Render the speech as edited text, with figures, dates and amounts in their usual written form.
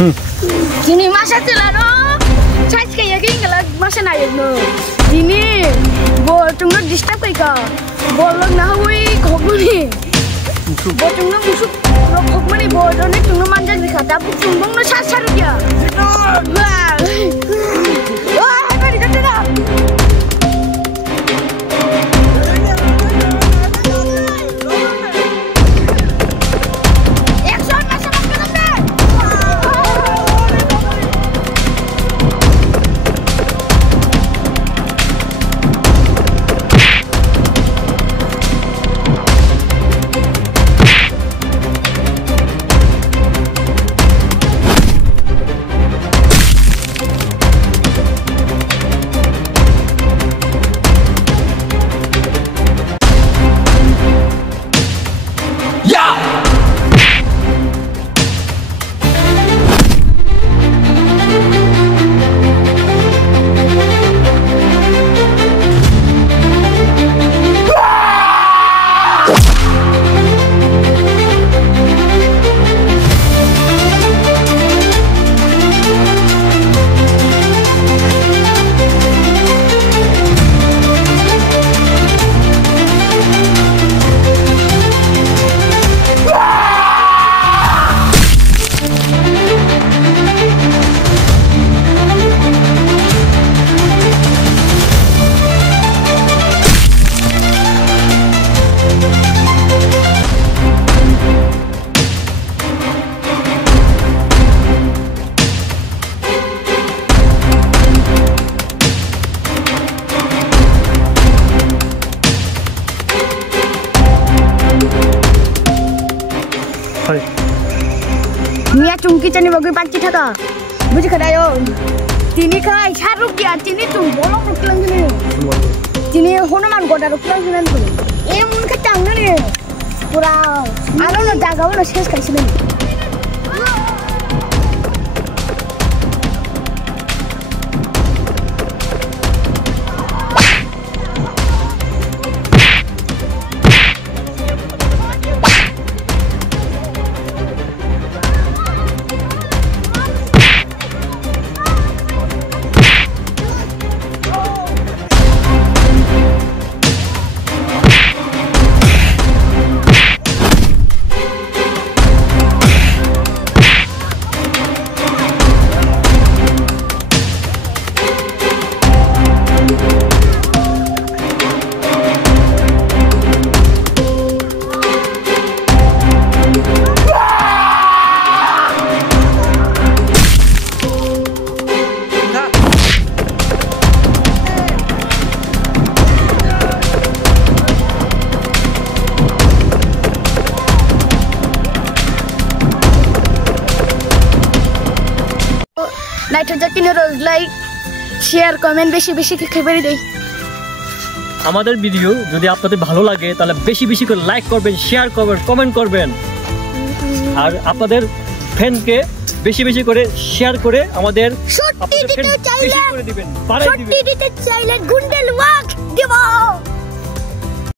Kini masa celano, saya kayak gini kalau masa naik no. Kini, bol tunggu disturb ka, bolong nahui koguni. Bol tunggu musuh koguni bol, orang tunggu manja dikata, tapi tunggu no sasar dia. Wah, wah, apa dikata dah? Mia cungki cani bagai panci thaka, buji kadayo. Tini kai charuk dia, tini tu bolong rukilan sini. Tini honoman goda rukilan sini tu. Emun kacang ni, pura. Alo no jaga, alo ses kai sini. Like share comment বেশি বেশি খেয়ে দেই। আমাদের video যদি আপনাদের ভালো লাগে তাহলে বেশি বেশি করে লাইক করবেন, শেয়ার করবেন, কমেন্ট করবেন, আর আপনাদের ফ্রেন্ডকে বেশি বেশি করে শেয়ার করে আমাদের সত্যি দিতে চাইলে বেশি করে দিবেন, বাড়াই দিবেন। সত্যি দিতে চাইলে গুন্ডেল ওয়াক দিব।